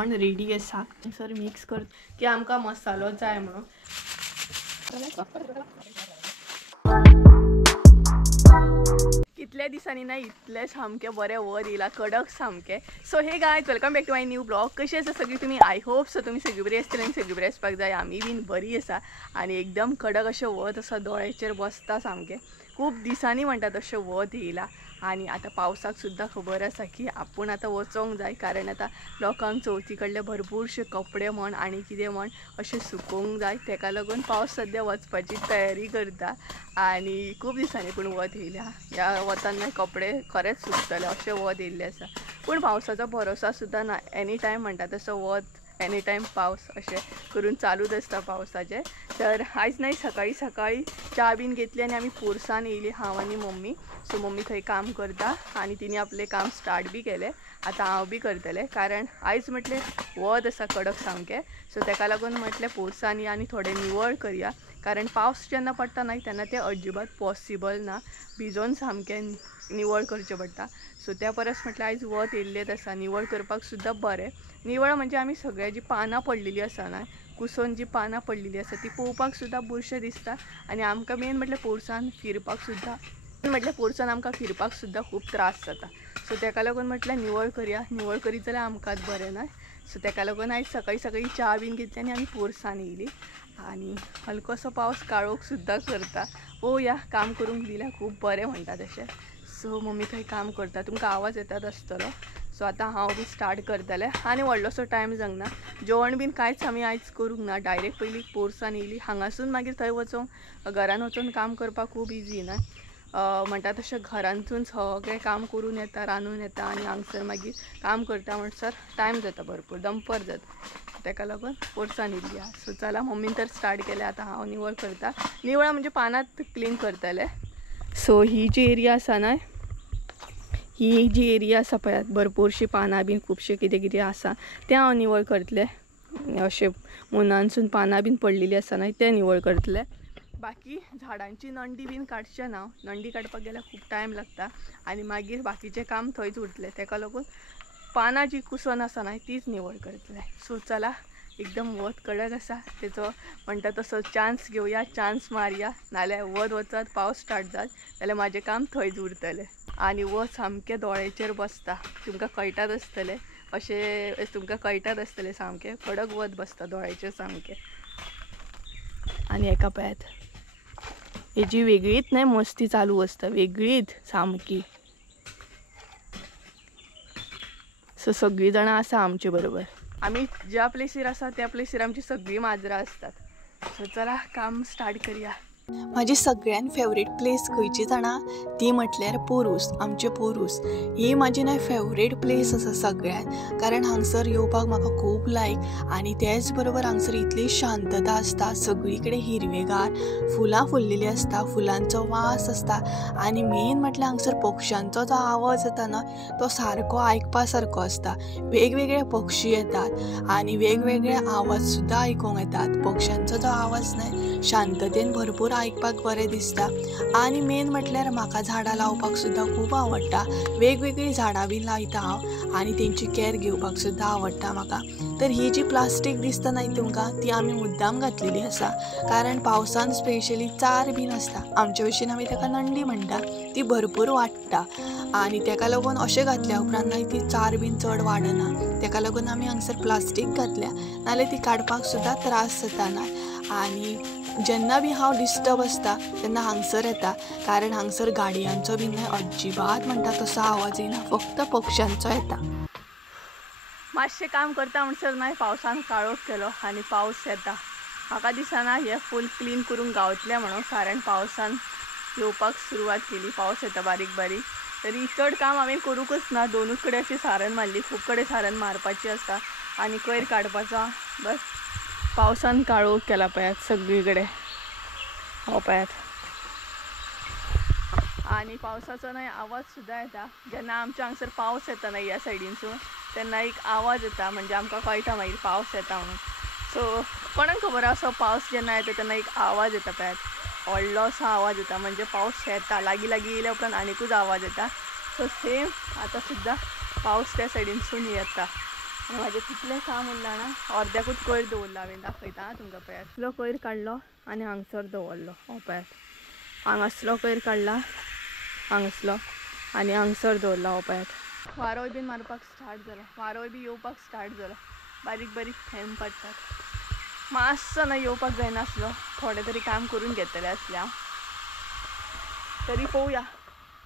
जेवण रेडी आसा sir mix कर की आमकां मसालो जाय म्हणून कितल्या दिसांनी ना इतले सामके बरे वत येयला कडक सामके. So hey guys welcome back to my new blog. कशी आसा सगळी तुमी? आय होप सो तुमी सगळी बरी आसतली आनी सगळी बरी आसपाक जाय. आमी बीन बरी आसा आनी एकदम कडक अशें वत आसा दोळ्याचेर बसता सामके. खूब दिसांनी म्हणटात अशें वत येयला आनी आतां पावसाक सुद्दां खबर आसा की आपूण आतां वचोंक जाय कारण आतां लोकांक चवथी कडले भरपूरशे कपडे म्हण आनी कितें म्हण अशें सुकोवंक जाय. तेका लागून पावस सद्या वचपाची तयारी करता आनी खूब दिसांनी पूण वत येयल्या. ह्या वतान मागीर कपडे खरेंच सुकतले अशें वत येयल्लें आसा. पूण पावसाचो भरोसा सुद्दां ना. एनी टायम म्हणटा तसो वत एनी टायम पावस अशें करून चालूच आसता पावसाचें. तर आयज नाही सकाळी सकाळी च्या बीन घेतली आनी आमी पोरसान येयली हांव आनी मम्मी. सो मम्मी थंय काम करता आनी तिने आपलें काम स्टार्ट बी केलें. आतां हांव बी करतलें कारण आयज म्हटलें वत आसा कडक सामकें. सो तेका लागून म्हटलें पोरसान या आनी थोडें निवळ करया कारण पावस जेन्ना पडटा न्हय तेन्ना तें अजिबात पॉसिबल ना. भिजोन सामकें निवळ करचें पडटा. सो त्या परस म्हटलें आयज वत येयल्लेंच आसा निवळ करपाक सुद्दां बरें. निवळ म्हणजे आमी सगळ्या जी पानां पडलेलीं आसा ना कुसोन जी पानां पडलेलीं आसा ती पळोवपाक सुद्दां बुरशें दिसता आनी आमकां मेन म्हटल्यार पोरसान फिरपाक सुद्दां पोरसान आमकां फिरपाक सुद्दां खूब त्रास जाता. सो तेका लागून म्हटलें निवळ करया. निवळ करीत जाल्यार आमकांच बरें न्हय. सो तेका लागून आयज सकाळी सकाळी च्या बीन घेतली आनी आमी पोरसान येयली आनी हलकोसो पावस काळोख सुद्दां करता. पळोवया काम करूंक दिल्यार खूब बरें म्हणटा तशें. सो मम्मी थंय काम करता तुमकां आवाज येतात आसतलो. सो आतां हांव बी स्टार्ट करतलें आनी व्हडलोसो टायम जावंक ना. जेवण बीन कांयच आमी आयज करूंक ना. डायरेक्ट पयलीं पोरसान येयली हांगासून मागीर थंय वचोंक घरान वचून काम करपाक खूब इजी न्हय. म्हणटा तशें घरांतून सगळें काम करून येता रांदून येता आनी हांगसर मागीर काम करता म्हणसर टायम जाता भरपूर दनपार जाता. तेका लागून पोरसान येयली आहा. सो चला मम्मीन तर स्टार्ट केलें. आतां हांव निवळ करता. निवळ म्हणजे पानांत क्लीन करतलें. सो ही जी एरिया आसा न्हय ही जी एरिया आसा पळयात भरपूरशीं पानां बीन खुबशें कितें कितें आसा तें हांव निवळ करतलें. अशें मुनानसून पानां बीन पडलेलीं आसा न्हय तें निवळ करतलें. बाकी झाडांची नंडी बीन काडचें ना. नंडी काडपाक गेल्यार खूब टायम लागता आनी मागीर बाकीचें काम थंयच उरतलें. तेका लागून पानां जी कुसोन आसा न्हय तीच निवळ करतलें. सो चला एकदम वत कडक आसा तेचो म्हणटा तसो चान्स घेवया चान्स मारया नाल्यार वत वचत पावस स्टार्ट जात जाल्यार म्हाजें काम थंयच उरतलें आनी वत सामकें दोळ्याचेर बसता. तुमकां कळटाच आसतलें अशें तुमकां कळटाच आसतलें सामकें कडक वत बसता दोळ्याचेर सामकें. आनी हेका पळयात हेजी वेगळीच न्हय मस्ती चालू आसता वेगळीच सामकी. सो सगळीं जाणां आसा आमचे बरोबर. आमी ज्या प्लेसीर आसा त्या प्लेसीर आमची सगळीं माजरां आसतात. सो चला काम स्टार्ट करया. म्हाजी सगळ्यान फेवरेट प्लेस खंयची जाणा ती म्हटल्यार पोरूस. आमचे पोरूस ही म्हाजी न्हय फेवरेट प्लेस आसा सगळ्यान कारण हांगसर येवपाक म्हाका खूब लायक आनी तेच बरोबर हांगसर इतली शांतता आसता. सगळी कडेन हिरवेगार फुलां फुल्लेलीं आसता फुलांचो वास आसता आनी मेन म्हटल्यार हांगसर पक्ष्यांचो जो आवाज येता न्हय तो सारको आयकपा सारको आसता. वेगवेगळे पक्षी येतात आनी वेगवेगळे आवाज सुद्दां आयकूंक येतात. पक्ष्यांचो जो आवाज न्हय शांततेन भरपूर आयकपाक बरें दिसता आनी मेन म्हटल्यार म्हाका झाडां लावपाक सुद्दां खूब आवडटा. वेगवेगळीं झाडां बीन लायता हांव आनी तेंची कॅर घेवपाक सुद्दां आवडटा म्हाका. तर ही जी प्लास्टीक दिसता न्हय तुमकां ती आमी मुद्दाम घातलेली आसा कारण पावसान स्पेशली चार बीन आसता आमचे भशेन आमी ताका नंडी म्हणटा ती भरपूर वाडटा आनी तेका लागून अशें घातल्या उपरांत न्हय ती चार बीन चड वाडना. तेका लागून आमी हांगसर प्लास्टीक घातल्या नाल्यार ती काडपाक सुद्दां त्रास जाता न्हय. आनी जेन्ना बी हांव डिस्टर्ब आसता तेन्ना हांगसर येता कारण हांगसर गाडयांचो बीन न्हय अजिबात म्हणटा तसो आवाज येना फक्त पक्ष्यांचो येता. मातशें काम करता म्हणसर न्हय पावसान काळोख केलो आनी पावस येता. म्हाका दिसना हें फूल क्लीन करूंक गावतलें म्हणून कारण पावसान येवपाक सुरवात केली. पावस येता बारीक बारीक तरी चड काम हांवें करूंकच ना. दोनूच कडेन अशी सारण मारली. खूब कडेन सारण मारपाची आसता आनी कोयर काडपाचो बस. पावसान काळोख केला पळयात सगळी कडेन हो पळयात आनी पावसाचो न्हय आवाज सुद्दां येता. जेन्ना आमच्या हांगसर पावस येता न्हय ह्या सायडीनसून तेन्ना एक आवाज येता म्हणजे आमकां कळटा मागीर पावस येता म्हणून. सो कोणाक खबर असो पावस जेन्ना येता तेन्ना एक आवाज येता पळयात व्हडलोसो आवाज येता म्हणजे पावस येता. लागीं लागीं येयल्या उपरांत आनीकूच आवाज येता. सो सेम आतां सुद्दां पावस त्या सायडीनसून येता आनी म्हाजें कितलें काम उरलां ना, अर्द्याकूच कोयर दवरला हांवें, दाखयता आं तुमकां पळयात. इतलो कोयर काडलो आनी हांगसर दवरलो. हो पळयात, हांगासलो कोयर काडला, हांगासलो आनी हांगसर दवरला. हो पळयात. वारोय बीन मारपाक स्टार्ट जालो, वारोय बी येवपाक स्टार्ट जालो. बारीक बारीक थेंब पडटात. मातसो ना येवपाक जायनासलो, थोडें तरी काम करून घेतलें आसलें हांव. तरी पळोवया,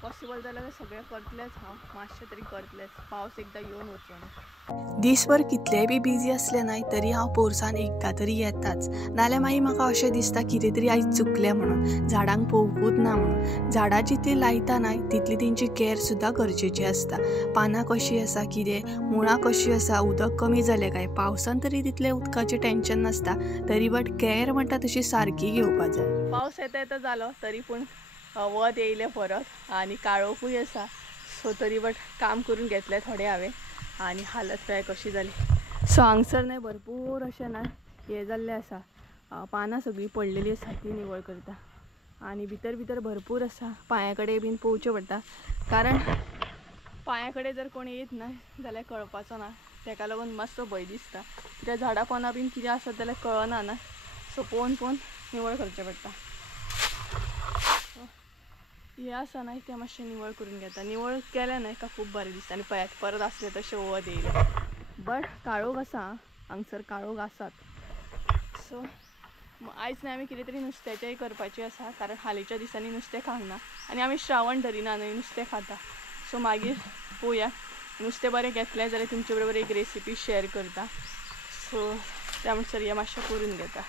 पॉसिबल जाल्यार सगळें करतलेंच हांव, मातशें तरी करतलेंच. पावस एकदां येवन वचून. दिसभर कितलेंय बी बिजी असलें न्हय तरी हांव पोरसान एकदां तरी येताच. नाल्यार मागीर म्हाका अशें दिसता कितें तरी आयज चुकलें म्हणून, झाडांक पळोवंकूच ना म्हणून. झाडां जितली लायता न्हय तितली तेंची कॅर सुद्दां गरजेची आसता. पानां कशीं आसा, कितें मुळां कशीं आसा, उदक कमी जालें काय, पावसान तरी तितलें उदकाचें टेंशन नासता. तरी बट कॅर म्हणटा तशी सारकी घेवपाक जाय. पावस येता येता जालो तरी पूण वत येयलें परत आनी काळोखूय आसा. सो तरी बट काम करून घेतलें थोडें हांवें आनी हालत पळय कशी जाली. सो हांगसर न्हय भरपूर अशें न्हय हें जाल्लें आसा, पानां सगळीं पडलेलीं आसा ती निवळ करता. आनी भितर भितर भरपूर आसा, पांया कडेन बीन पळोवचें पडटा. कारण पांया कडेन जर कोण येत न्हय जाल्यार कळपाचो ना, ताका लागून मातसो भंय दिसता. कित्याक झाडां पोंदां बीन कितें आसत जाल्यार कळना ना. सो पळोवन पळोवन निवळ करचें पडटा. हें आसा न्हय तें मातशें निवळ करून घेता. निवळ केलें न्हय का खूब बरें दिसता. आनी पळयात परत आसलें तशें वत येयलें. बट काळोख आसा, हांगसर काळोख आसात. सो आयज न्हय आमी कितें तरी नुस्त्याचेंय करपाचें आसा, कारण हालींच्या दिसांनी नुस्तें खावंक ना आनी आमी श्रावण धरिना न्हय, नुस्तें खाता. सो मागीर पळोवया, नुस्तें बरें घेतलें जाल्यार तुमचे बरोबर एक रेसिपी शेअर करता. सो त्या म्हणसर हें मातशें करून घेता.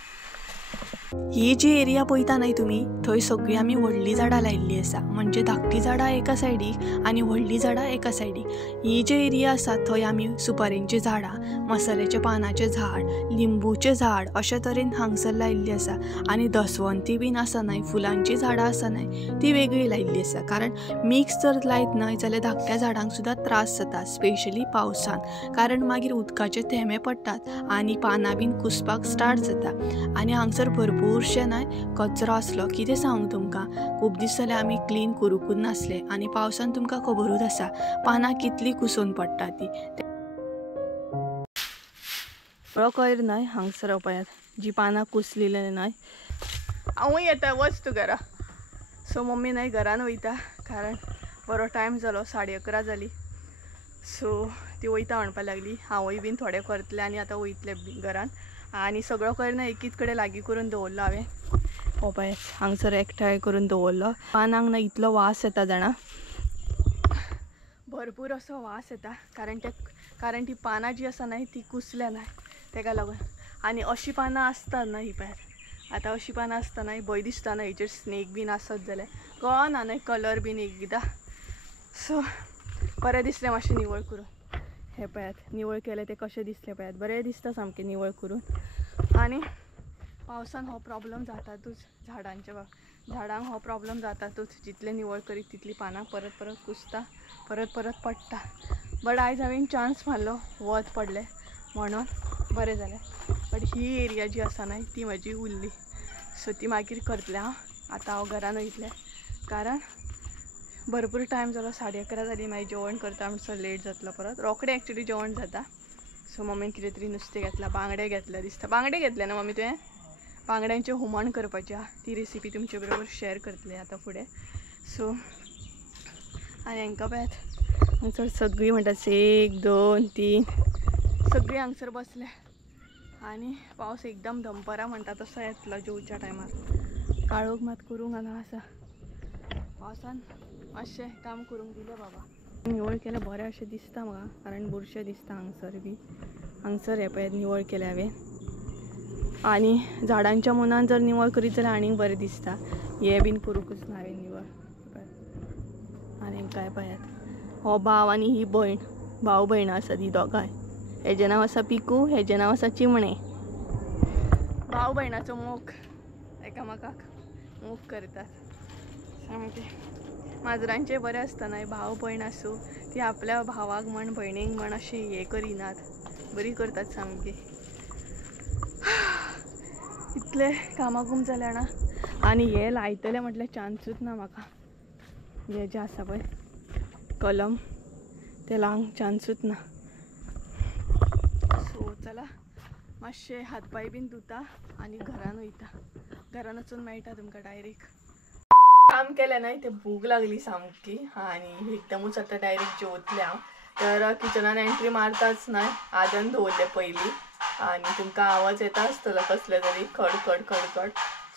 ही जी एरिया पळयता न्हय तुमी, थंय सगळीं आमी व्हडलीं झाडां लायिल्लीं आसा. म्हणजे धाकटीं झाडां एका सायडीक आनी व्हडलीं झाडां एका सायडीक. ही जी एरिया आसा थंय आमी सुपारेंचीं झाडां, मसाल्याच्या पानाचें झाड, लिंबूचें झाड अशे तरेन हांगसर लायिल्लीं आसा. आनी दसवंती बीन आसा न्हय, फुलांचीं झाडां आसा न्हय ती वेगळी लायिल्लीं आसा. कारण मिक्स जर लायत न्हय जाल्यार धाकट्या झाडांक सुद्दां त्रास जाता, स्पेशली पावसान. कारण मागीर उदकाचे थेंबे पडटात आनी पानां बीन कुसपाक स्टार्ट जाता. आनी हांगसर भरपूरशे न्हय कचरो आसलो. कितें सांगू तुमकां, खूब दीस जाले आमी क्लीन करूंकूच नासले. आनी पावसान तुमकां खबरूच आसा पानां कितलीं कुसोवन पडटा ती. बरो कोयर न्हय हांगसर पळयात, जी पानां कुसलेलीं न्हय. हांवूय येता, वच तूं घरा. सो मम्मी न्हय घरान वयता, कारण बरो टायम जालो, 11:30 जाली. सो ती वयता म्हणपाक लागली. हांवूय बीन थोडें करतलें आनी आतां वयतलें घरान. आनी सगळो कोयर न्हय एकीच कडेन लागीं करून दवरलो हांवें. हो पळय हांगसर एकठांय करून दवरलो. पानांक न्हय इतलो वास येता जाणा, भरपूर असो वास येता. कारण ती पानां जी आसा न्हय ती कुसल्या न्हय, ताका लागून. आनी अशीं पानां आसतात न्हय, ही पळयात आतां अशीं पानां आसता न्हय, भंय दिसता न्हय हेचेर स्नेक बीन आसत जाल्यार, कळना न्हय कलर बीन एकदां. सो बरें दिसलें मातशें निवळ करून. हे पळयात निवळ केलें तें कशें दिसलें पळयात, बरें दिसता सामकें निवळ करून. आनी पावसान हो प्रॉब्लेम जातातूच, झाडांक हो प्रॉब्लेम जातातूच. जितलें निवळ करीत तितलीं पानां परत परत कुसता, परत परत पडटा. बट आयज हांवें चान्स मारलो, वत पडलें म्हणून बरें जालें. बट ही एरिया जी आसा न्हय ती म्हजी उरली. सो ती मागीर करतलें हांव. आतां हांव घरान वयतलें, कारण भरपूर टायम जालो, 11:30 जाली. मागीर जेवण करता म्हणसर लेट जातलो परत. रोखडें एक्चुली जेवण जाता. सो मम्मीन कितें तरी नुस्तें घेतलां, बांगडे घेतले दिसता. बांगडे घेतले ना मम्मी तुवें? बांगड्यांचें हुमण करपाचें आहा, ती रेसिपी तुमचे बरोबर शेअर करतलें आतां फुडें. सो आनी हांकां पळयात हांगसर सगळीं म्हणटात 1, 2, 3 सगळीं हांगसर बसले. आनी पावस एकदम दनपारां म्हणटा तसो येतलो जेवच्या टायमार. काळोख मात करूंक ना आसा, पावसान मातशें काम करूंक दिलें बाबा. निवळ केलें बरें अशें दिसता म्हाका, कारण बुरशें दिसता हांगसर बी. हांगसर हे पळयात निवळ केलें हांवें. आनी झाडांच्या मुनान जर निवळ करीत जाल्यार आनीक बरें दिसता. हें बीन करूंकूच ना हांवें निवळ. आनी काय पळयात हो भाव आनी ही भयण, भाव भयण आसा ती दोगांय. हेजें नांव आसा पिकू, हेजें नांव आसा चिमणें. भाव भयणाचो मोग, एकामेकाक मोग करतात सामकें. माजरांचें बरें आसता न्हय, भाव भयण आसूं ती आपल्या भावाक म्हण भयणीक म्हण अशें हें करिनात, बरी करतात सामकी. इतले कामागूम जालें ना. आनी हे लायतलें म्हटल्यार चान्सूच ना म्हाका. हे जें आसा पळय कलम, तें लावंक चान्सूच ना. मातशे हातपाय बीन धुता आणि घरान वयता. घरान वचून मेळटा तुमकां डायरेक्ट. काम केलें न्हय ते भूक लागली सामकी आणि एकदमूच आता डायरेक्ट जेवतले हांव. तर किचनान एंट्री मारताच न्हय आदन दवरले पयलीं आणि तुमकां आवाज येता आसतलो कसले तरी खडखड खडखड.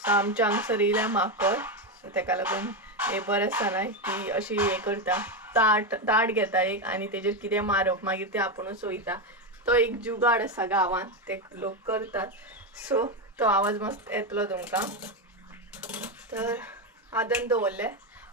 सो आमच्या हांगसर येयल्या माकड. सो ताका लागून हे बरें आसा न्हय की अशी हे करता ताट घेता एक आणि तेजेर कितें मारप मागीर ते आपुणूच वयता. तो एक जुगाड आसा गांवांत ते लोक करतात. सो तो आवाज मस्त येतलो तुमकां. तर आदन दवरले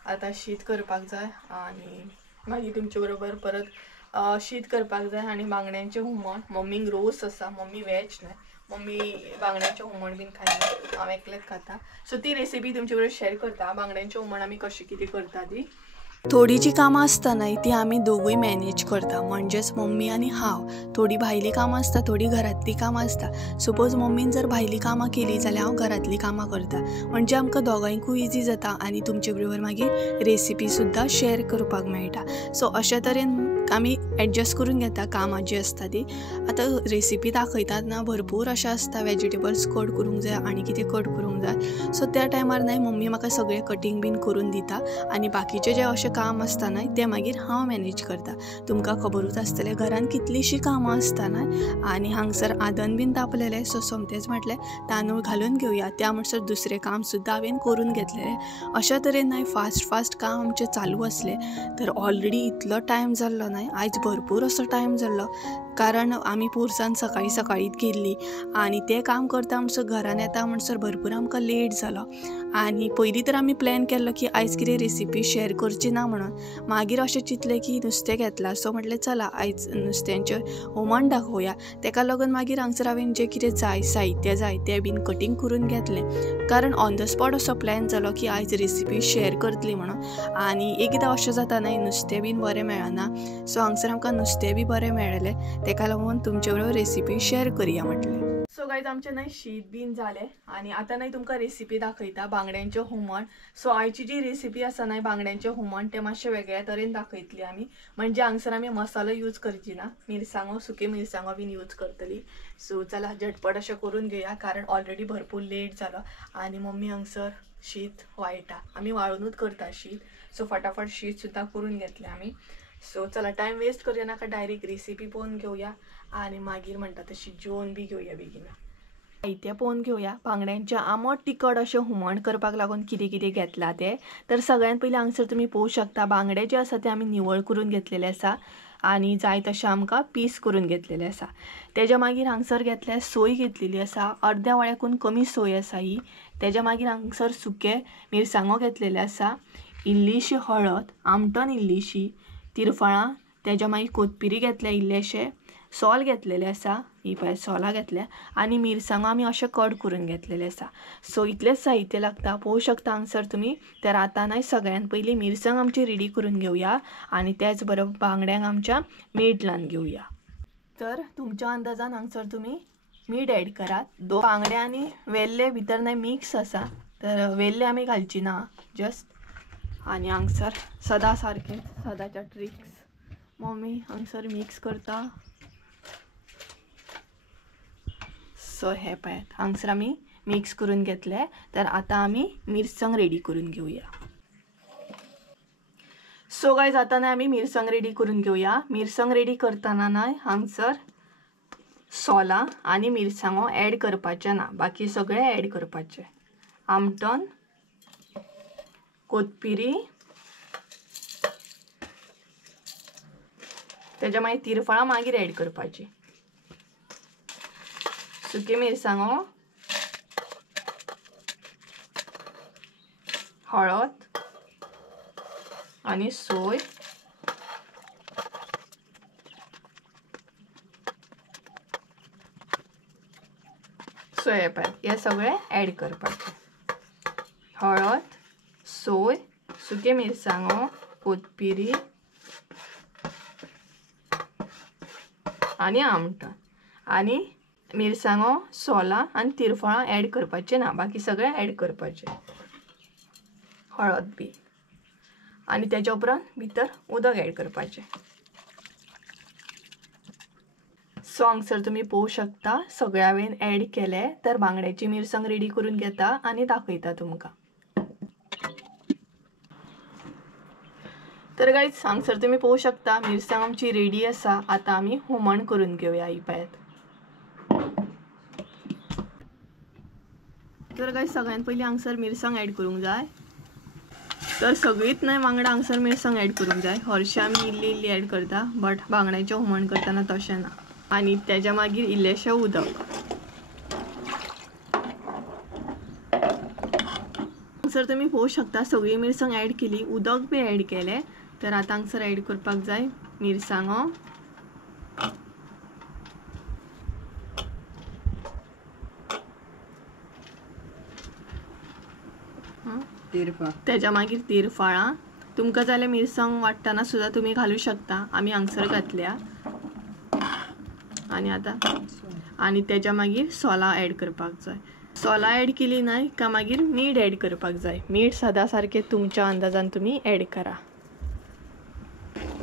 आतां शीत करपाक जाय आणि मागीर तुमचे बरोबर परत शीत करपाक जाय आणि बांगड्यांचें हुमण. मम्मीक रोस आसा, मम्मी वॅज न्हय, मम्मी बांगड्यांचें हुमण बीन खायना, हांव एकलेंच खाता. सो ती रेसिपी तुमचे बरोबर शेअर करता. बांगड्यांचें हुमण आमी कशें कितें करता ती. थोडी जी कामां आसता न्हय ती आमी दोगूय मॅनेज करता, म्हणजेच मम्मी आनी हांव. थोडी भायली कामां आसता, थोडी घरांतली कामां आसता. सपोज मम्मीन जर भायली कामां केली जाल्यार हांव घरांतली कामां करता, म्हणजे आमकां दोगांयकूय इजी जाता आणि तुमचे बरोबर मागीर रेसिपी सुद्दां शेअर करपाक मेळटा. सो अशा तरेन आमी एडजस्ट करून घेता कामां जी आसता ती. आतां रेसिपी दाखयतात ना भरपूर अशें आसता, वेजिटेबल्स कट करूंक जाय आनी कितें कट करूंक जाय. सो त्या टायमार न्हय मम्मी म्हाका सगळें कटींग बीन करून दिता आनी बाकीचें जें अशें काम आसता न्हय तें मागीर हांव मॅनेज करता. तुमकां खबरूच आसतलें घरान कितलींशीं कामां आसता न्हय आनी हांगसर आदन बीन तापलेलें. सो सोमतेंच म्हटलें तांदूळ घालून घेवया. त्या म्हणसर दुसरें काम सुद्दां हांवें करून घेतलेलें. अशा तरेन न्हय फास्ट काम आमचें चालू आसलें. तर ऑलरेडी इतलो टायम जाल्लो न्हय, आयज भरपूर असो टायम जाल्लो कारण आमी पुरसांत सकाळींच गेल्लीं आनी तें काम करता म्हणसर घरान येता म्हणसर भरपूर आमकां लेट जालो. आनी पयलीं तर आमी प्लॅन केल्लो की आयज कितें रेसिपी शेअर करची ना म्हणून. मागीर अशें चिंतलें की नुस्तें घेतलां. सो म्हटलें चला आयज नुस्त्यांचें हुमण दाखोवया. ताका लागून मागीर हांगसर हांवें जें कितें साहित्य जाय तें बीन कटींग करून घेतलें. कारण ऑन द स्पॉट असो प्लॅन जालो की आयज रेसिपी शेअर करतली म्हणून. आनी एकदां अशें जाता न्हय नुस्तें बीन बरें मेळना. सो हांगसर आमकां नुस्तें बी बरें मेळ्ळें. ताका लागून तुमचे बरोबर रेसिपी शेअर करया म्हटलें. सो गायज आमचें न्हय शीत बीन जालें आनी आतां न्हय तुमकां रेसिपी दाखयता बांगड्यांचें हुमण. सो आयची जी रेसिपी आसा न्हय बांगड्यांचें हुमण तें मातशें वेगळ्या तरेन दाखयतली आमी. म्हणजे हांगसर आमी मसालो यूज करची ना, मिरसांगो सुके मिरसांगो बीन यूज करतली. सो चला झटपट अशें करून घेवया कारण ऑलरेडी भरपूर लेट जालो आनी मम्मी हांगसर शीत वाळटा. आमी वाळूनूच करता शीत. सो फटाफट शीत सुद्दां करून घेतलें आमी. सो चला टायम वेस्ट करूया नाका, डायरेक्ट रेसिपी पळोवन घेवया आनी मागीर म्हणटा तशी जेवण बी घेवया बेगीन. साहित्य पळोवन घेवया. बांगड्यांचें आमट तिखट अशें हुमण करपाक लागून कितें कितें घेतलां तें. तर सगळ्यान पयलीं हांगसर तुमी पळोवंक शकता बांगडे जे आसा ते आमी निवळ करून घेतलेले आसा आनी जाय तशें आमकां पीस करून घेतलेले आसा. तेज्या मागीर हांगसर घेतल्या सोय घेतलेली आसा, अर्द्या वळ्याकून कमी सोय आसा ही. तेज्या मागीर हांगसर सुके मिरसांगो घेतलेले आसा, इल्लीशी हळद, आमटण इल्लीशी, तिरफळां, तेज्या मागीर कोथबिरी घेतल्या इल्लेशें, सोल घेतलेलें आसा, ही पळय सोलां घेतल्या आनी मिरसांगो आमी अशें कट करून घेतलेले आसा. सो इतलेंच साहित्य लागता पळोवंक शकता हांगसर तुमी. तर आतां न्हय सगळ्यान पयलीं मिरसांग आमची रेडी करून घेवया आनी त्याच बरोबर बांगड्यांक आमच्या मीठ लावन घेवया. तर तुमच्या अंदाजान हांगसर तुमी मीठ एड करात. बांगडे आनी वेल्ले भितर न्हय मिक्स आसा तर वेल्ले आमी घालची ना जस्ट. आनी हांगसर सदां सारकें सदांच्या ट्रिक्स मम्मी हांगसर मिक्स करता. सो हे पळयात हांगसर आमी मिक्स करून घेतले. तर आतां आमी मिरसांग रेडी करून घेवया. सो गायज आतां न्हय आमी मिरसांग रेडी करून घेवया. मिरसांग रेडी करतना न्हय हांगसर सोलां आनी मिरसांगो एड करपाचें ना, बाकी सगळें एड करपाचें. आमटण, कोथबिरी, तेज्या मागीर तिरफळां मागीर एड करपाची, सुके मिरसांगो, हळद आनी सोय, सोय पळय हे सगळें एड करपाचें. हळद, सोय, सुके मिरसांगो, कोथबिरी आनी आमटण आनी मिरसांगो, सोलां आनी तिरफळां एड करपाचें ना, बाकी सगळें एड करपाचें. हळद बी आनी तेज्या उपरांत भितर उदक एड करपाचें. सो हांगसर तुम्ही पळोवंक शकता सगळे हांवें ॲड केले. तर बांगड्याची मिरसांग रेडी करून घेता आनी दाखयता तुमकां. तर गायज हांगसर तुम्ही पळोवंक शकता मिरसांग आमची रेडी आसा. आता आमी हुमण करून घेवया ही पळयात. तर गायज सगळ्यात पयलीं हांगसर मिरसांग ॲड करूंक जाय. तर सगळीच न्हय बांगडा हांगसर मिरसांग ॲड करूंक जाय. हरशीं आमी इल्ली इल्ली ॲड करता, बट बांगड्याचें हुमण करतना तशें ना. आनी तेज्या मागीर इल्लेशें उदक. हांगसर तुमी पळोवंक शकता सगळी मिरसांग ॲड केली, उदक बी ॲड केलें. तर आतां हांगसर ॲड करपाक जाय मिरसांगो. तेज्या मागीर तिरफळां. तुमकां जाल्यार मिरसांग वाटतना सुद्दां तुमी घालूं शकता. आमी हांगसर घातल्या. आनी तेज्या मागीर सोलां ॲड करपाक जाय. सोलां ॲड केली न्हय काय मागीर मीठ ॲड करपाक जाय. मीठ सदां सारकें तुमच्या अंदाजान तुमी ॲड करा.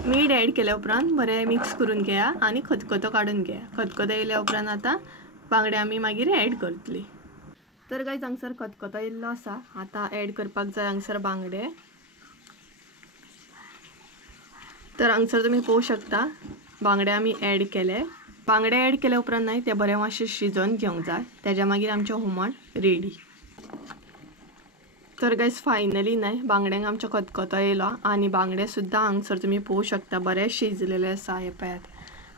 मीठ ॲड केल्या उपरांत बरें मिक्स करून घेया आनी खतखतो काडून घेया. खतखतो येयल्या उपरांत आतां बांगडे आमी मागीर ॲड करतली. तर गायज हांगसर खतखतो येयल्लो आसा. आतां ॲड करपाक जाय हांगसर बांगडे. तर हांगसर तुमी पळोवंक शकता बांगडे आमी ॲड केले. बांगडे ॲड केल्या उपरांत न्हय ते बरें मातशें शिजोवन घेवंक जाय. तेज्या मागीर आमचें हुमण रेडी. तर गायज फायनली न्हय बांगड्यांक आमचो खतखतो येयलो आनी बांगडे सुद्दां हांगसर तुमी पळोवंक शकता बरें शिजलेले आसा. हे पळयात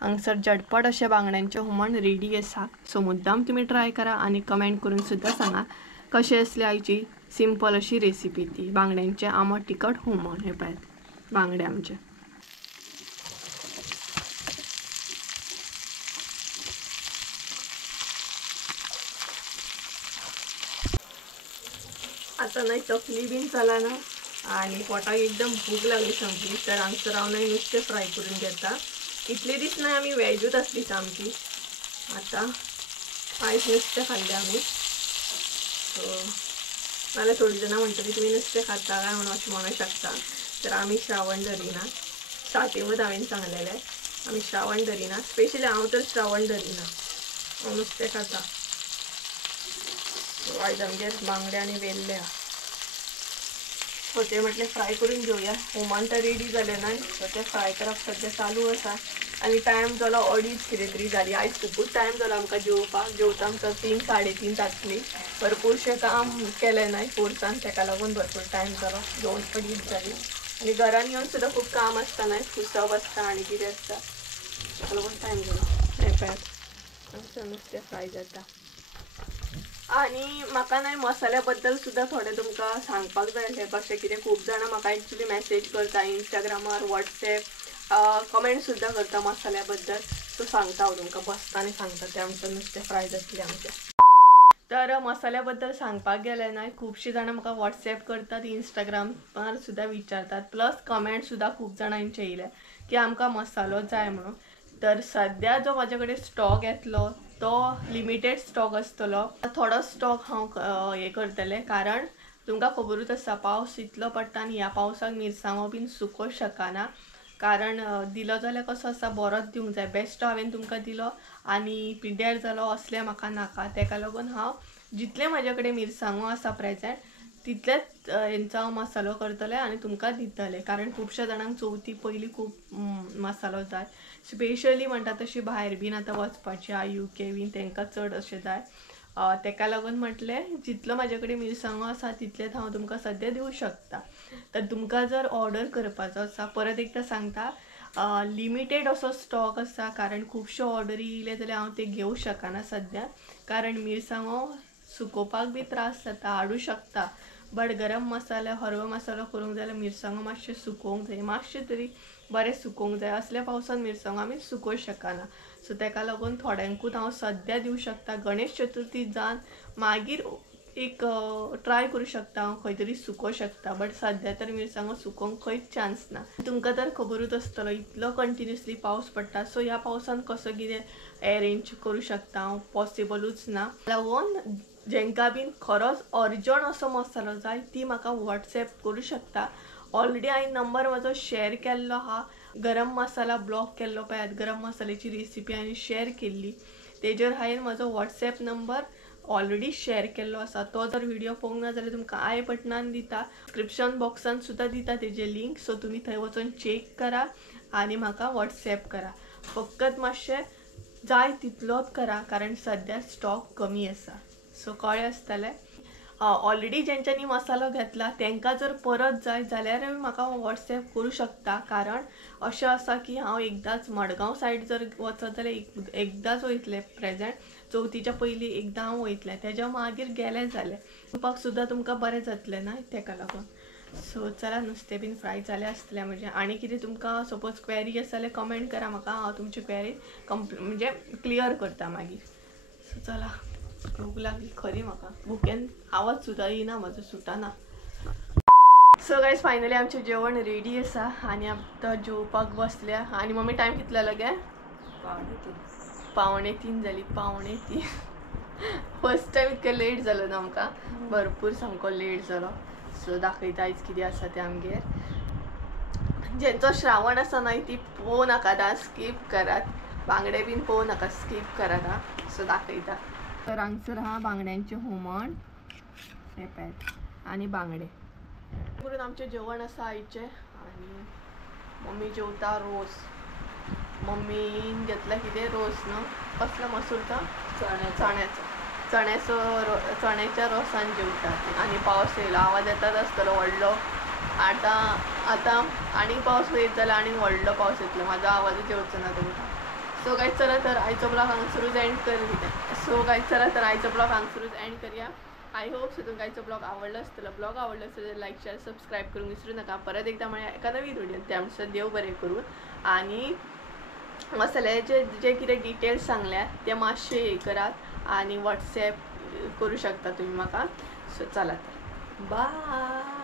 हांगसर झटपट अशें बांगड्यांचें हुमण रेडी आसा. सो मुद्दाम तुमी ट्राय करा आनी कमेंट करून सुद्दां सांगा कशी आसली आयची सिंपल अशी रेसिपी ती बांगड्यांचें आमट तिखट हुमण. हे पळयात बांगडे आमचे. आता नाही तकली बीन चला ना आणि पोटाक एकदम भूक लागली सामकी. तर हांगसर हांव न्हय नुस्तें फ्राय करून घेता. इतले दीस न्हय आमी वॅजूच आसली सामकी. आतां आयज नुस्तें खाल्लें आमी. सो नाल्यार थोडीं जाणां म्हणटली तुमी नुस्तें खाता काय म्हणून अशें म्हणूंक शकता. तर आमी श्रावण धरिना. स्टार्टिंगूच हांवें सांगलेलें आमी श्रावण धरिना. स्पेशली हांव तर श्रावण धरिना. हांव नुस्तें खाता. आयज आमगेर बांगडे आनी वेल्ले आहा. सो ते म्हटलें फ्राय करून घेवया. हुमण तर रेडी जालें न्हय. सो ते फ्राय करप सद्या चालू आसा. आनी टायम जालो 2:30 कितें तरी जाली. आयज खूबच टायम जालो आमकां जेवपाक. जेवता आमकां 3-3:30 जातली. भरपूरशें काम केलें न्हय फोर्सान तेका लागून भरपूर टायम जालो. 2:30 जाली. आनी घरान येवन सुद्दां खूब काम आसता न्हय. पुसप आसता आनी कितें आसता. तेका लागून टायम जालो. हे पळयात नुस्तें फ्राय जाता. आनी म्हाका न्हय मसाल्या बद्दल सुद्दां थोडें तुमकां सांगपाक जाय आसलें. कशें कितें खूब जाणां म्हाका एक्चुली मॅसेज करता इंस्टाग्रामार वॉट्सॅप कमेंट सुद्दां करता मसाल्या बद्दल. सो सांगता हांव तुमकां बसता आनी सांगता तें आमचें नुस्तें फ्राय जातलें आमचें. तर मसाल्या बद्दल सांगपाक गेलें न्हय खुबशीं जाणां म्हाका वॉट्सॅप करतात इंस्टाग्रामार सुद्दां विचारतात. प्लस कमेंट सुद्दां खूब जाणांचे येयले की आमकां मसालो जाय म्हणून. तर सद्या जो म्हाजे कडेन स्टॉक येतलो तो लिमिटेड स्टॉक आसतलो. थोडो स्टॉक हांव हे करतलें कारण तुमकां खबरूच आसा पावस इतलो पडटा आनी ह्या पावसाक मिरसांगो बीन सुकोवंक शकना. कारण दिलो जाल्यार कसो आसा बरोच दिवंक जाय. बेश्टो हांवें तुमकां दिलो आनी पिड्ड्यार जालो असलें म्हाका नाका. तेका लागून हांव जितले म्हाजे कडेन मिरसांगो आसा प्रेजेंट तितलेच हेंचो हांव मसालो करतलें आनी तुमकां दितलें. कारण खुबश्या जाणांक चवथी पयलीं खूब मसालो जाय. स्पेशली म्हणटा तशी भायर बीन आतां वचपाची आहा UK बीन तेंकां चड अशें जाय. तेका लागून म्हटलें जितलो म्हाजे कडेन मिरसांगो आसा तितलेच हांव तुमकां सद्या दिवंक शकता. तर तुमकां जर ऑर्डर करपाचो आसा परत एकदां सांगता लिमिटेड असो स्टॉक आसा. कारण खुबश्यो ऑर्डरी येयले जाल्यार हांव ते घेवंक शकना सद्या. कारण मिरसांगो सुकोवपाक बी त्रास जाता. हाडूं शकता बट गरम मसालो हरवो मसालो करूंक जाल्यार मिरसांगो मातशें सुकोवंक जाय. मातशें तरी बरें सुकोवंक जाय. असल्या पावसान मिरसांगो आमी सुकोवंक शकना. सो तेका लागून थोड्यांकूच हांव सद्या दिवंक शकता. गणेश चतुर्थी जावन मागीर एक ट्राय करूं शकता हांव खंय तरी सुकोवंक शकता. बट सद्या तर मिरसांगो सुकोवंक खंयच चान्स ना. तुमकां तर खबरूच आसतलो इतलो कंटिन्युअसली पावस पडटा. सो ह्या पावसान कसो कितें अरेंज करूं शकता हांव पॉसिबलूच ना. लागून जेंकां बीन खरोच अर्जंट असो मसालो जाय ती म्हाका वॉट्सॅप करूं शकता. ऑलरेडी हांवें नंबर म्हाजो शेअर केल्लो आहा गरम मसाला ब्लॉग केल्लो पळयात, गरम मसाल्याची रेसिपी हांवें शेअर केल्ली, तेजेर हांवें म्हजो WhatsApp नंबर ऑलरेडी शेअर केल्लो आसा. तो जर व्हिडिओ पळोवंक ना जाल्यार तुमकां आय बटनान दिता, डिस्क्रिप्शन बॉक्सान सुद्धा दिता तेजे लिंक. सो तुम्ही थंय वचून चेक करा आनी म्हाका WhatsApp करा. फकत मातशें जाय तितलोच करा कारण सद्या स्टॉक कमी आसा. सो कळ्ळें आसतलें. ऑलरेडी जेंच्यांनी मसालो घेतला तांकां जर परत जाय जाल्यार म्हाका WhatsApp करूं शकता. कारण अशें आसा की हांव एकदांच मडगांव सायड जर वचत जाल्यार एकदांच वयतलें प्रेझेंट. चवथीच्या पयलीं एकदां हांव वयतलें, तेज्या मागीर गेलें जालें दिवपाक सुद्दां तुमकां बरें जातलें ना, तेका लागून. सो चला, नुस्तें बीन फ्राय जालें आसतलें म्हजें. आनी कितें तुमकां सपोज क्वेरी आसा जाल्यार कमेंट करा म्हाका, हांव तुमची क्वेरी म्हणजे क्लियर करता मागीर. सो चला, भूक लागली खरी म्हाका, भुकेन आवाज सुद्दां येना म्हाजो सुटाना. सो गायज फायनली आमचें जेवण रेडी आसा आनी आतां जेवपाक बसल्या. आनी मम्मी टायम कितलो लगे? 2:45 जाली. 2:45. फर्स्ट टायम इतकें लेट जालो ना आमकां, भरपूर सामको लेट जालो. सो दाखयता आयज कितें आसा तें आमगेर. जेंचो श्रावण आसा न्हय ती पळोवं नाका, स्कीप करात. बांगडे बीन पळोवं नाका, स्कीप करात हा. सो दाखयता. तर हांगसर हा बांगड्यांचें हुमण, हे पॅट आनी बांगडे करून आमचें जेवण आसा आयचें. आनी मम्मी जेवता रोस. मम्मीन घेतला कितें रोस न्हू, कसलो मसूरचो? चण्याच्या रोसान जेवतात. आनी पावस येयलो, आवाज येताच आसतलो व्हडलो. आतां आनी पावस येत जाल्यार आनी व्हडलो पावस येतलो, म्हाजो आवाजूच येवचो ना तुमकां. सो गायज चला तर आयचो ब्लॉग हांगसरूच एंड करूया. आय होप सो तुमकां आयचो ब्लॉग आवडलो आसतलो. ब्लॉग आवडलो आसतलो जाल्यार लायक शेअर सबस्क्रायब करूंक विसरू नाका. परत एकदा म्हळ्यार एका नवीन व्हिडिओन ते आमचं देव बरें करून. आनी मसाल्याचे जे कितें डिटेल्स सांगल्या ते मातशे हे करात आनी WhatsApp करूं शकता तुम्ही म्हाका. सो चला तर बाय.